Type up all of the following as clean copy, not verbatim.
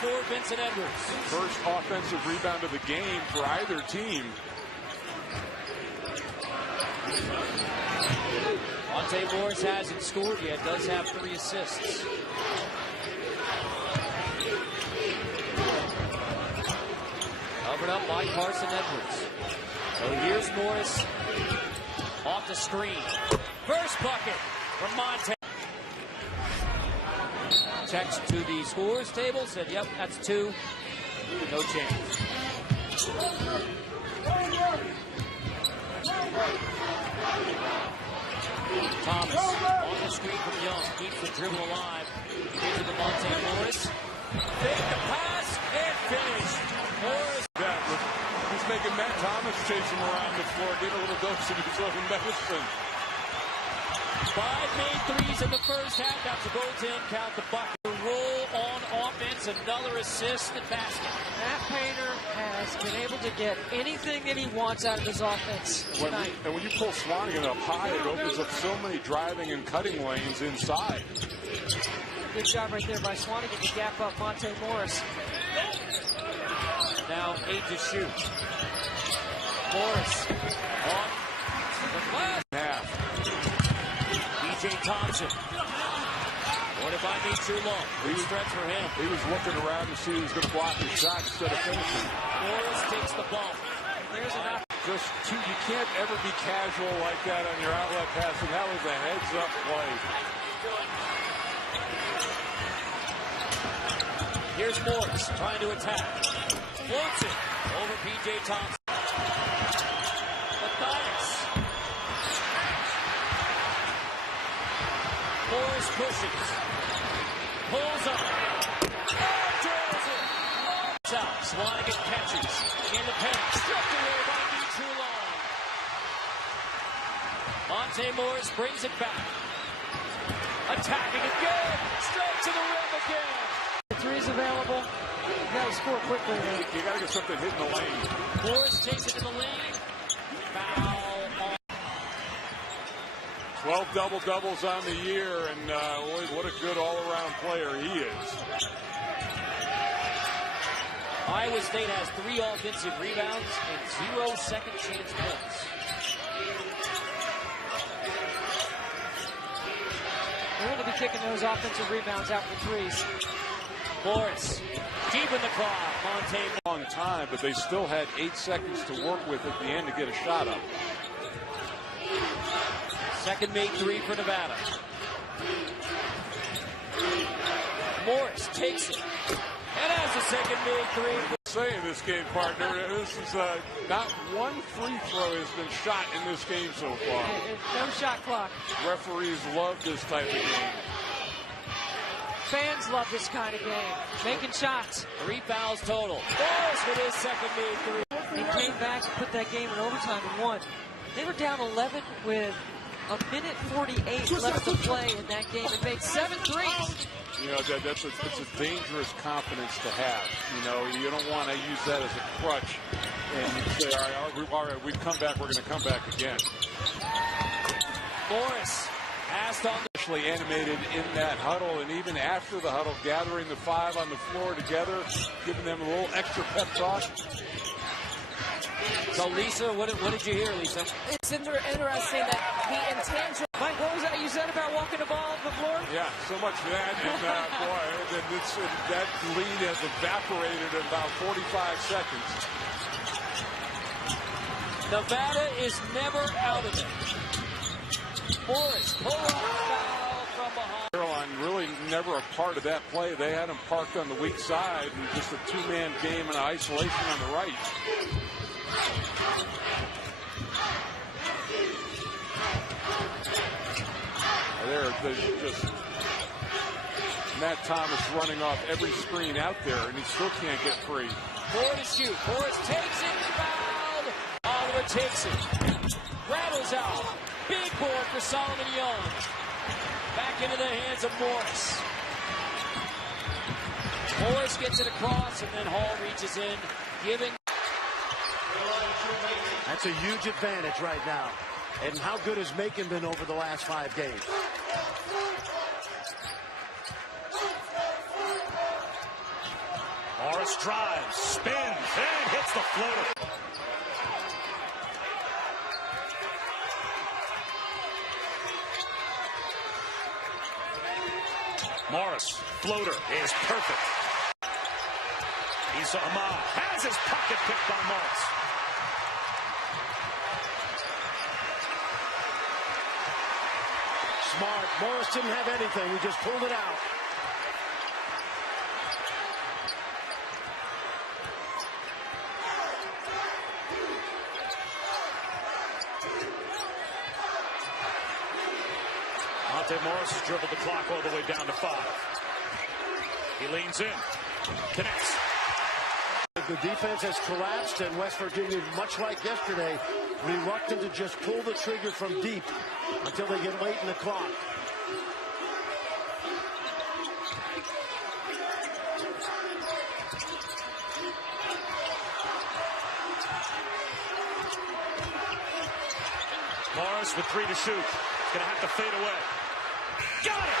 for Vincent Edwards. First offensive rebound of the game for either team. Monte Morris hasn't scored yet, does have 3 assists. Covered up by Carson Edwards. So here's Morris off the screen. First bucket from Monte. Text to the scores table, said, yep, that's 2. No change. Thomas on the screen from Young. Keeps the dribble alive. Into the Monte Morris. Fake the pass and finish. Morris. He's making Matt Thomas chase him around the floor, get a little dose of his own medicine. 5 made threes in the first half. That's a goaltend. Count the bucket. Roll on offense. Another assist and basket. Matt Painter has been able to get anything that he wants out of his offense tonight. And when you pull Swanigan up high, it opens up so many driving and cutting lanes inside. Good job right there by Swanigan to gap up Monte Morris. Now 8 to shoot. Morris on the glass. Half. DJ Thompson. What if I be too long? Free stretch for him. He was looking around to see who's going to block his shot instead of finishing. Morris takes the ball. There's an you can't ever be casual like that on your outlet pass, and that was a heads-up play. Here's Morris trying to attack. Floats it over P.J. Thompson. Matthias. Morris pushes. Pulls up. Drills it. Out. Swanigan catches. In the paint. Stripped away by Trulon. Monte Morris brings it back. Attacking again. Straight to the rim again. The three's available. You got to score quickly. You got to get something hitting the lane. Morris takes it to the lane. Foul on. 12 double-doubles on the year, and what a good all-around player he is. Iowa State has 3 offensive rebounds and 0 second-chance points. They're going to be kicking those offensive rebounds out for threes. Morris, deep in the clock. Monte. Long time, but they still had 8 seconds to work with at the end to get a shot up. Second made 3 for Nevada. Morris takes it. And has a second made 3. Say in this game, partner, this is not one free throw has been shot in this game so far. No shot clock. Referees love this type of game. Fans love this kind of game. Making shots. 3 fouls total. Morris with his second made 3. He came back and put that game in overtime and won. They were down 11 with a minute 48 left to play in that game and made 7 threes. You know, it's a dangerous confidence to have. You know, you don't want to use that as a crutch and say, all right, we've come back, we're going to come back again. Morris passed on. Especially animated in that huddle, and even after the huddle, gathering the 5 on the floor together, giving them a little extra pep talk. So, Lisa, what did you hear, Lisa? It's interesting that the intangible. Mike, what was that you said about walking the ball off the floor? Yeah, so much for that. And, boy, that lead has evaporated in about 45 seconds. Nevada is never out of it. Morris, pull-up foul from behind. Caroline really never a part of that play. They had him parked on the weak side and just a 2-man game in isolation on the right. They're just Matt Thomas running off every screen out there, and he still can't get free. 4 to shoot. Morris takes it, fouled. Oliver takes it. Rattles out. Big board for Solomon Young. Back into the hands of Morris. Morris gets it across, and then Hall reaches in, giving. That's a huge advantage right now. And how good has Macon been over the last 5 games? Morris drives, spins, and hits the floater. Morris, floater is perfect. Issa Ahmad has his pocket picked by Morris. Smart. Morris didn't have anything. He just pulled it out. Monte Morris has dribbled the clock all the way down to 5. He leans in, connects. The defense has collapsed, and West Virginia, much like yesterday, reluctant to just pull the trigger from deep until they get late in the clock. Morris with 3 to shoot. He's going to have to fade away. Got it!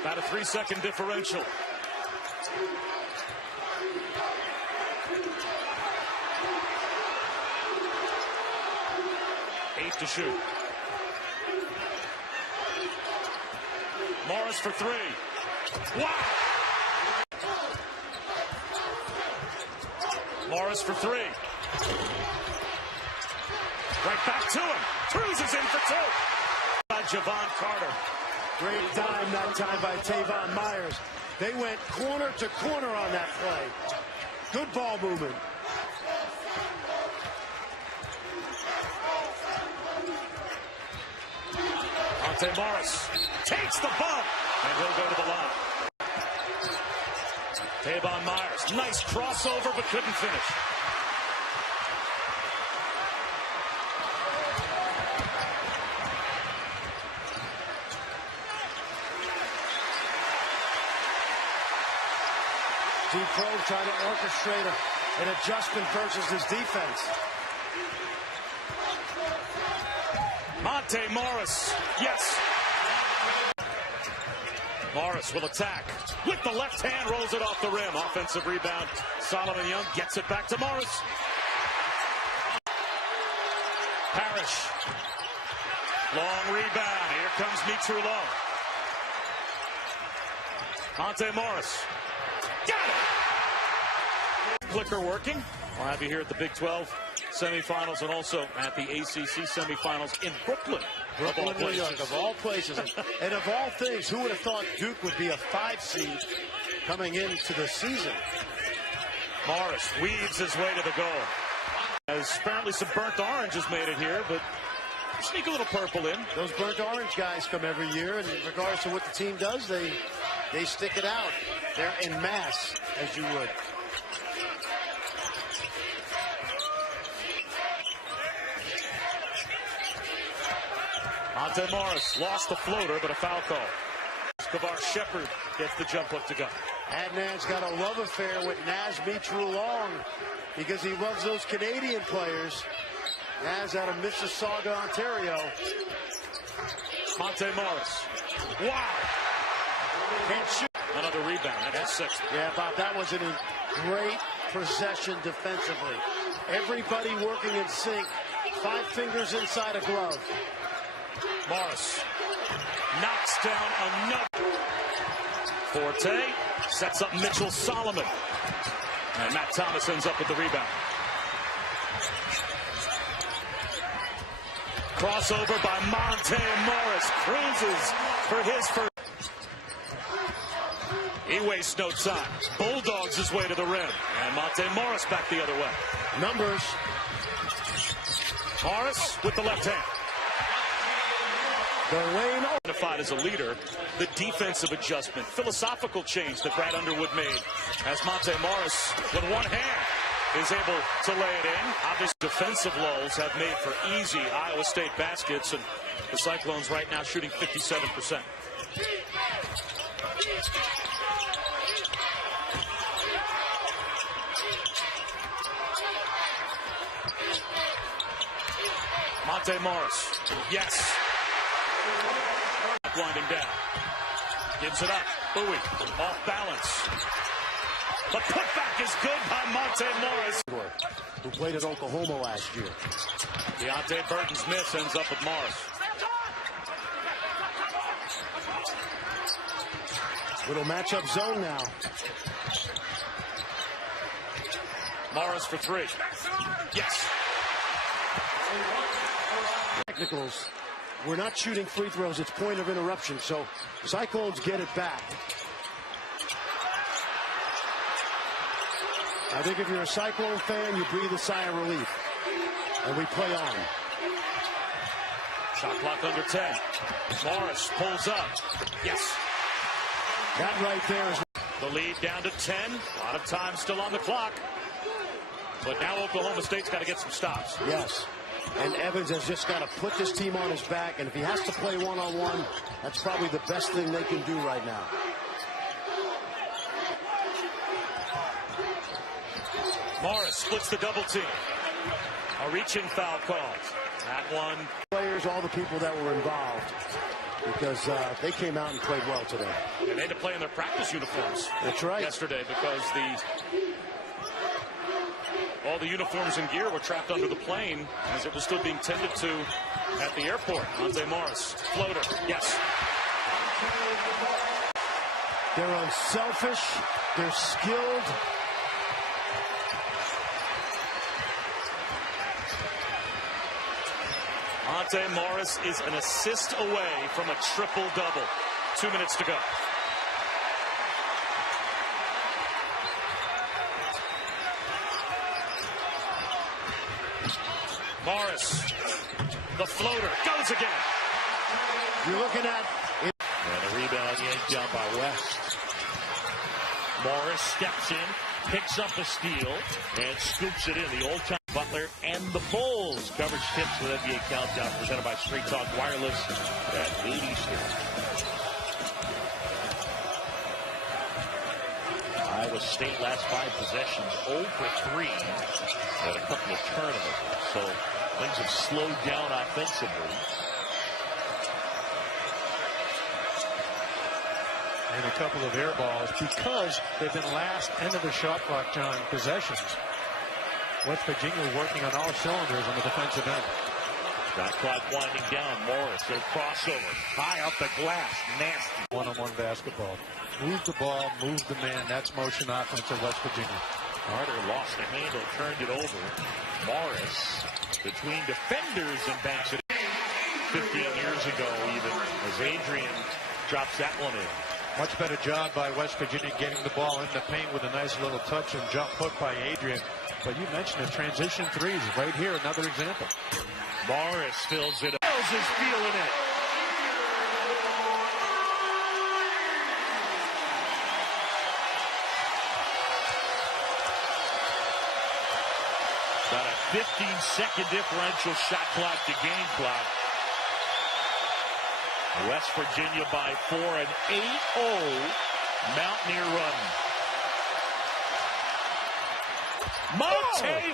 About a 3-second differential. Eight to shoot. Morris for 3. Wow! Morris for 3. Right back to him. Cruz is in for 2. By Javon Carter. Great dime that time by Tavon Myers. They went corner to corner on that play. Good ball movement. Monte Morris takes the bump, and he'll go to the line. Tavon Myers, nice crossover, but couldn't finish. Steve Probe trying to orchestrate an adjustment versus his defense. Monte Morris, yes. Morris will attack with the left hand, rolls it off the rim. Offensive rebound. Solomon Young gets it back to Morris. Parrish. Long rebound. Here comes Mitrullo. Monte Morris. Got it! Clicker working. We'll have you here at the Big 12 semifinals and also at the ACC semifinals in Brooklyn. Brooklyn, New York, of all places. And of all things, who would have thought Duke would be a 5 seed coming into the season? Morris weaves his way to the goal. As apparently some burnt orange has made it here, but sneak a little purple in. Those burnt orange guys come every year, and regardless of what the team does, they stick it out. They're en masse, as you would. Monte Morris lost the floater, but a foul call. Kavar Shepard gets the jump hook to go. Adnan's got a love affair with Naz Mitrullo because he loves those Canadian players. Naz out of Mississauga, Ontario. Monte Morris. Wow! Can't shoot. Another rebound. That's a 6th. Yeah, Bob, that was a great possession defensively. Everybody working in sync. 5 fingers inside a glove. Morris knocks down another. Forte sets up Mitchell Solomon. And Matt Thomas ends up with the rebound. Crossover by Monte Morris. Cruises for his first. He wastes no time. Bulldogs his way to the rim. And Monte Morris back the other way. Numbers. Morris with the left hand. The lane identified as a leader, the defensive adjustment, philosophical change that Brad Underwood made as Monte Morris, with one hand, is able to lay it in. Obviously, defensive lulls have made for easy Iowa State baskets, and the Cyclones right now shooting 57%. Monte Morris, yes. Winding down. Gives it up. Bowie off balance. The putback is good by Monte Morris, who played at Oklahoma last year. Deontay Burton's miss ends up with Morris. Little matchup zone now. Morris for three. Yes. Technicals. We're not shooting free throws. It's point of interruption. So Cyclones get it back. I think if you're a Cyclone fan, you breathe a sigh of relief. And we play on. Shot clock under 10. Morris pulls up. Yes. That right there is the lead down to 10. A lot of time still on the clock. But now Oklahoma State's got to get some stops. Yes. And Evans has just got to put this team on his back. And if he has to play one-on-one, that's probably the best thing they can do right now. Morris splits the double team. A reaching foul called. That one. Players, all the people that were involved, because they came out and played well today. And they had to play in their practice uniforms. That's right. Yesterday, because all the uniforms and gear were trapped under the plane as it was still being tended to at the airport. Monte Morris, floater, yes. They're unselfish. They're skilled. Monte Morris is an assist away from a triple-double. 2 minutes to go. Morris, the floater, goes again. You're looking at it. And a rebound yanked down by West. Morris steps in, picks up a steal, and scoops it in. The old-time Butler and the Bulls. Coverage tips with NBA Countdown presented by Straight Talk Wireless at 8 Eastern. Iowa State last 5 possessions, 0 for 3 at a couple of turnovers. So things have slowed down offensively. And a couple of air balls because they've been last end of the shot clock time possessions. West Virginia working on all cylinders on the defensive end. Shot clock winding down. Morris, a crossover, high up the glass, nasty. One-on-one basketball. Move the ball, move the man. That's motion offense of West Virginia. Carter lost the handle, turned it over. Morris between defenders and banks it. 15 years ago even, as Adrian drops that one in. Much better job by West Virginia getting the ball in the paint with a nice little touch and jump hook by Adrian. But you mentioned the transition threes right here, another example. Morris fills it up. Mills is feeling it. Got a 15-second differential shot clock to game clock. West Virginia by 4, an 8-0 Mountaineer run. Monte